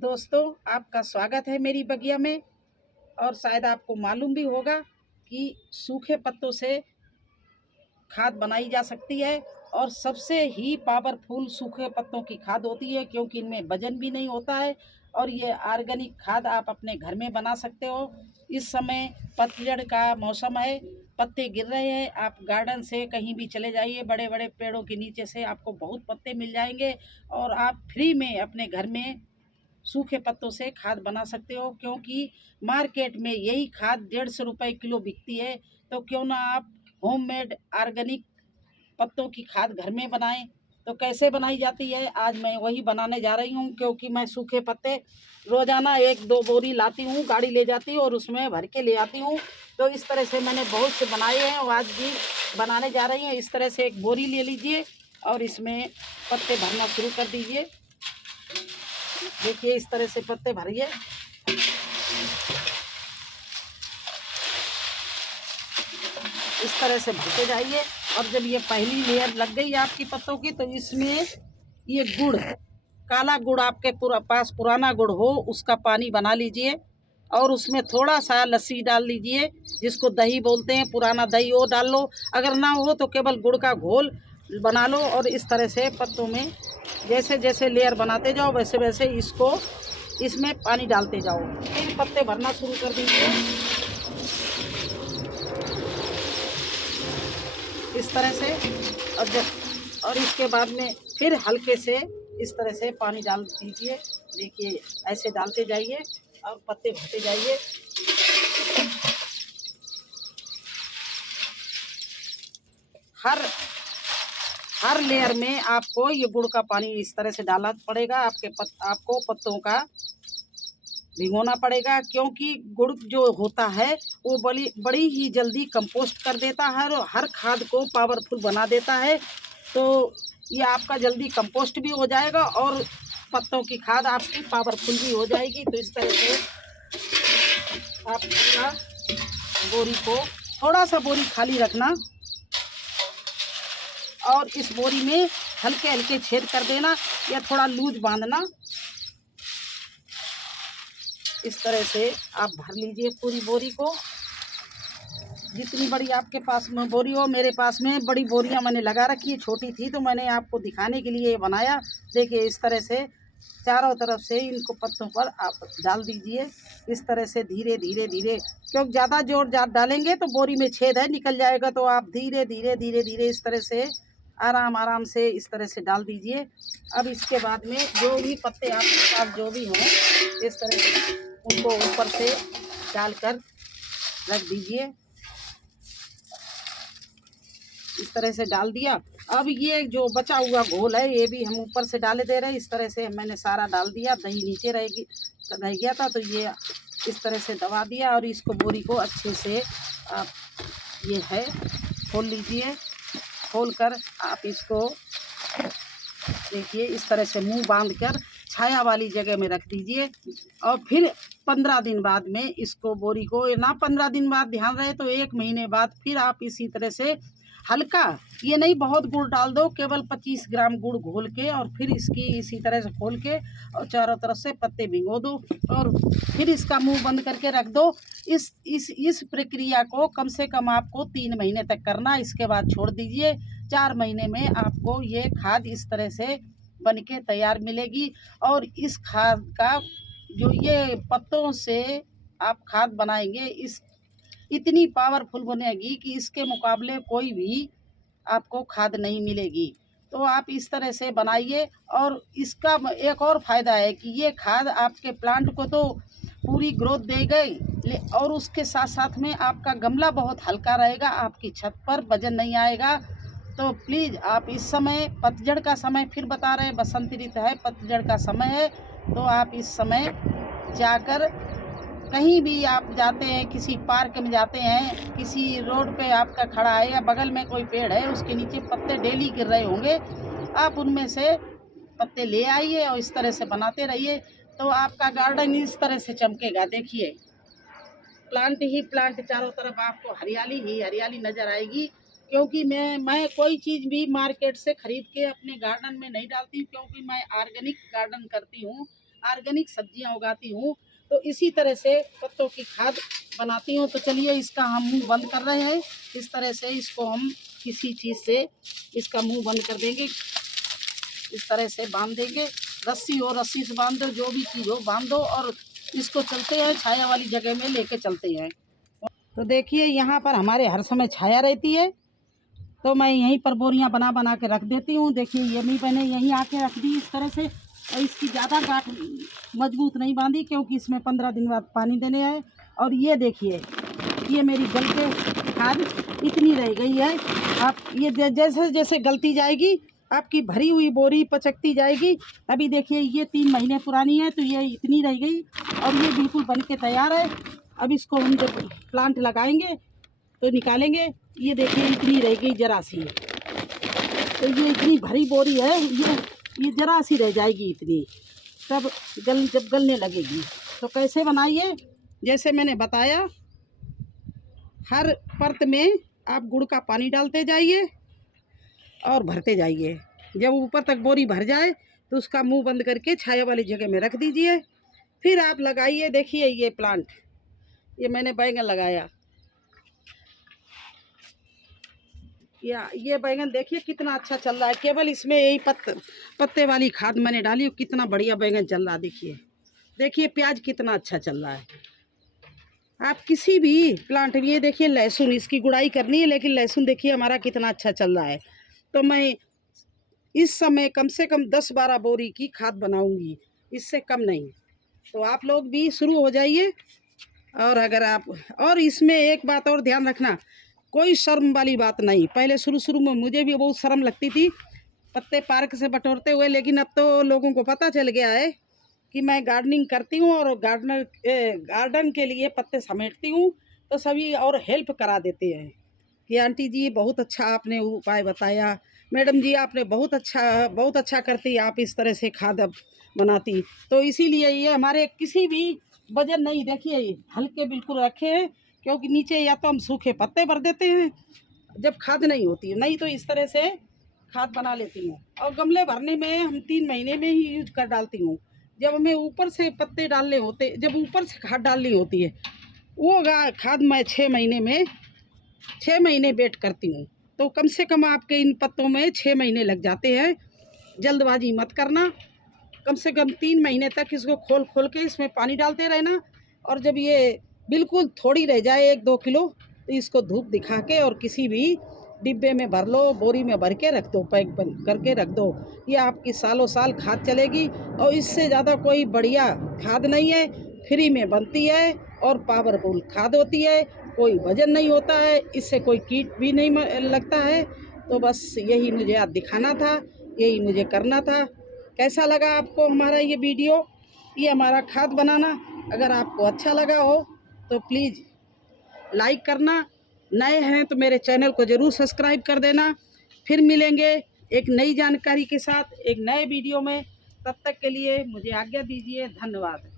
दोस्तों, आपका स्वागत है मेरी बगिया में। और शायद आपको मालूम भी होगा कि सूखे पत्तों से खाद बनाई जा सकती है। और सबसे ही पावरफुल सूखे पत्तों की खाद होती है, क्योंकि इनमें वजन भी नहीं होता है। और ये ऑर्गेनिक खाद आप अपने घर में बना सकते हो। इस समय पतझड़ का मौसम है, पत्ते गिर रहे हैं। आप गार्डन से कहीं भी चले जाइए, बड़े बड़े पेड़ों के नीचे से आपको बहुत पत्ते मिल जाएंगे। और आप फ्री में अपने घर में सूखे पत्तों से खाद बना सकते हो, क्योंकि मार्केट में यही खाद 150 रुपये किलो बिकती है। तो क्यों ना आप होममेड ऑर्गेनिक पत्तों की खाद घर में बनाएं। तो कैसे बनाई जाती है, आज मैं वही बनाने जा रही हूँ। क्योंकि मैं सूखे पत्ते रोज़ाना 1-2 बोरी लाती हूँ, गाड़ी ले जाती हूँ और उसमें भर के ले आती हूँ। तो इस तरह से मैंने बहुत से बनाए हैं और आज भी बनाने जा रही हूँ। इस तरह से एक बोरी ले लीजिए और इसमें पत्ते भरना शुरू कर दीजिए। देखिए, इस तरह से पत्ते भरिए। इस तरह से भरते जाइए। और जब ये पहली लेयर लग गई आपकी पत्तों की, तो इसमें ये गुड़, काला गुड़ आपके पास पुराना गुड़ हो, उसका पानी बना लीजिए। और उसमें थोड़ा सा लस्सी डाल लीजिए, जिसको दही बोलते हैं, पुराना दही वो डाल लो। अगर ना हो तो केवल गुड़ का घोल बना लो। और इस तरह से पत्तों में जैसे जैसे लेयर बनाते जाओ, वैसे वैसे इसको इसमें पानी डालते जाओ। फिर पत्ते भरना शुरू कर दीजिए इस तरह से। और इसके बाद में फिर हल्के से इस तरह से पानी डाल दीजिए। देखिए, ऐसे डालते जाइए और पत्ते भरते जाइए। हर हर लेयर में आपको ये गुड़ का पानी इस तरह से डालना पड़ेगा। आपको पत्तों का भिगोना पड़ेगा, क्योंकि गुड़ जो होता है वो बड़ी बड़ी ही जल्दी कंपोस्ट कर देता है और हर खाद को पावरफुल बना देता है। तो ये आपका जल्दी कंपोस्ट भी हो जाएगा और पत्तों की खाद आपकी पावरफुल भी हो जाएगी। तो इस तरह से आप पूरा बोरी को, थोड़ा सा बोरी खाली रखना और इस बोरी में हल्के हल्के छेद कर देना या थोड़ा लूज बांधना। इस तरह से आप भर लीजिए पूरी बोरी को, जितनी बड़ी आपके पास में बोरी हो। मेरे पास में बड़ी बोरियां मैंने लगा रखी है, छोटी थी तो मैंने आपको दिखाने के लिए बनाया। देखिए, इस तरह से चारों तरफ से इनको पत्तों पर आप डाल दीजिए। इस तरह से धीरे धीरे धीरे, क्योंकि ज़्यादा जोर डालेंगे तो बोरी में छेद है, निकल जाएगा। तो आप धीरे धीरे धीरे धीरे इस तरह से आराम आराम से इस तरह से डाल दीजिए। अब इसके बाद में जो भी पत्ते आपके पास जो भी हों, इस तरह से उनको ऊपर से डालकर रख दीजिए। इस तरह से डाल दिया। अब ये जो बचा हुआ घोल है ये भी हम ऊपर से डाले दे रहे हैं। इस तरह से मैंने सारा डाल दिया। दही नीचे रह गया था तो ये इस तरह से दबा दिया। और इसको बोरी को अच्छे से आप ये है खोल लीजिए। खोल कर आप इसको देखिए, इस तरह से मुंह बांध कर छाया वाली जगह में रख दीजिए। और फिर 15 दिन बाद में इसको, बोरी को ना 15 दिन बाद, ध्यान रहे तो 1 महीने बाद फिर आप इसी तरह से हल्का, ये नहीं बहुत गुड़ डाल दो, केवल 25 ग्राम गुड़ घोल के और फिर इसकी इसी तरह से खोल के और चारों तरफ से पत्ते भिगो दो और फिर इसका मुंह बंद करके रख दो। इस प्रक्रिया को कम से कम आपको 3 महीने तक करना। इसके बाद छोड़ दीजिए। 4 महीने में आपको ये खाद इस तरह से बन के तैयार मिलेगी। और इस खाद का जो ये पत्तों से आप खाद बनाएंगे, इस इतनी पावरफुल बनेगी कि इसके मुकाबले कोई भी आपको खाद नहीं मिलेगी। तो आप इस तरह से बनाइए। और इसका एक और फ़ायदा है कि ये खाद आपके प्लांट को तो पूरी ग्रोथ देगी, और उसके साथ साथ में आपका गमला बहुत हल्का रहेगा, आपकी छत पर वजन नहीं आएगा। तो प्लीज़ आप इस समय, पतझड़ का समय फिर बता रहे हैं, बसंत ऋतु है, पतझड़ का समय है, तो आप इस समय जाकर कहीं भी आप जाते हैं, किसी पार्क में जाते हैं, किसी रोड पे आपका खड़ा है या बगल में कोई पेड़ है, उसके नीचे पत्ते डेली गिर रहे होंगे, आप उनमें से पत्ते ले आइए और इस तरह से बनाते रहिए। तो आपका गार्डन इस तरह से चमकेगा। देखिए, प्लांट ही प्लांट, चारों तरफ आपको हरियाली ही हरियाली नज़र आएगी। क्योंकि मैं कोई चीज़ भी मार्केट से ख़रीद के अपने गार्डन में नहीं डालती हूँ, क्योंकि मैं ऑर्गेनिक गार्डन करती हूँ। ऑर्गेनिक सब्जियां उगाती हूँ, तो इसी तरह से पत्तों की खाद बनाती हूँ। तो चलिए इसका हम मुंह बंद कर रहे हैं। इस तरह से इसको हम किसी चीज़ से इसका मुंह बंद कर देंगे, इस तरह से बांध देंगे। रस्सी हो, रस्सी से बांध दो, जो भी चीज़ हो बांध दो, और इसको चलते हैं छाया वाली जगह में लेके चलते हैं। तो देखिए यहाँ पर हमारे हर समय छाया रहती है, तो मैं यहीं पर बोरियां बना बना के रख देती हूँ। देखिए ये भी मैंने यहीं आके रख दी इस तरह से, और इसकी ज़्यादा गांठ मजबूत नहीं बांधी क्योंकि इसमें 15 दिन बाद पानी देने आए। और ये देखिए ये मेरी गल के खाद इतनी रह गई है। आप ये जैसे जैसे गलती जाएगी आपकी भरी हुई बोरी पचकती जाएगी। अभी देखिए ये 3 महीने पुरानी है, तो ये इतनी रह गई और ये बिल्कुल बन के तैयार है। अब इसको हम जब प्लांट लगाएंगे तो निकालेंगे। ये देखिए इतनी रह गई जरा सी, तो ये इतनी भरी बोरी है, ये जरा सी रह जाएगी इतनी, तब जब गलने लगेगी। तो कैसे बनाइए, जैसे मैंने बताया, हर परत में आप गुड़ का पानी डालते जाइए और भरते जाइए। जब ऊपर तक बोरी भर जाए तो उसका मुंह बंद करके छाया वाली जगह में रख दीजिए। फिर आप लगाइए। देखिए ये प्लांट, ये मैंने बैंगन लगाया, या ये बैंगन देखिए कितना अच्छा चल रहा है। केवल इसमें यही पत्ते वाली खाद मैंने डाली, कितना बढ़िया बैंगन चल रहा है। देखिए प्याज कितना अच्छा चल रहा है। आप किसी भी प्लांट में, ये देखिए लहसुन, इसकी गुड़ाई करनी है, लेकिन लहसुन देखिए हमारा कितना अच्छा चल रहा है। तो मैं इस समय कम से कम 10-12 बोरी की खाद बनाऊंगी, इससे कम नहीं। तो आप लोग भी शुरू हो जाइए। और अगर आप, और इसमें एक बात और ध्यान रखना, कोई शर्म वाली बात नहीं। पहले शुरू में मुझे भी बहुत शर्म लगती थी पत्ते पार्क से बटोरते हुए, लेकिन अब तो लोगों को पता चल गया है कि मैं गार्डनिंग करती हूँ और गार्डन के लिए पत्ते समेटती हूँ। तो सभी और हेल्प करा देते हैं कि आंटी जी बहुत अच्छा आपने उपाय बताया, मैडम जी आपने बहुत अच्छा करती आप इस तरह से खाद अब बनाती। तो इसीलिए ये हमारे किसी भी वजन नहीं, देखिए हल्के बिल्कुल रखे हैं, क्योंकि नीचे या तो हम सूखे पत्ते भर देते हैं जब खाद नहीं होती है, नहीं तो इस तरह से खाद बना लेती हूँ। और गमले भरने में हम 3 महीने में ही यूज कर डालती हूँ। जब हमें ऊपर से पत्ते डालने होते, जब ऊपर से खाद डालनी होती है, वो खाद मैं 6 महीने वेट करती हूँ। तो कम से कम आपके इन पत्तों में 6 महीने लग जाते हैं। जल्दबाजी मत करना, कम से कम 3 महीने तक इसको खोल खोल के इसमें पानी डालते रहना। और जब ये बिल्कुल थोड़ी रह जाए 1-2 किलो, तो इसको धूप दिखा के और किसी भी डिब्बे में भर लो, बोरी में भर के रख दो, पैक बंद करके रख दो। ये आपकी सालों साल खाद चलेगी। और इससे ज़्यादा कोई बढ़िया खाद नहीं है, फ्री में बनती है और पावरफुल खाद होती है। कोई वजन नहीं होता है, इससे कोई कीट भी नहीं लगता है। तो बस यही मुझे आज दिखाना था, यही मुझे करना था। कैसा लगा आपको हमारा ये वीडियो, ये हमारा खाद बनाना? अगर आपको अच्छा लगा हो तो प्लीज़ लाइक करना। नए हैं तो मेरे चैनल को ज़रूर सब्सक्राइब कर देना। फिर मिलेंगे एक नई जानकारी के साथ एक नए वीडियो में। तब तक के लिए मुझे आज्ञा दीजिए। धन्यवाद।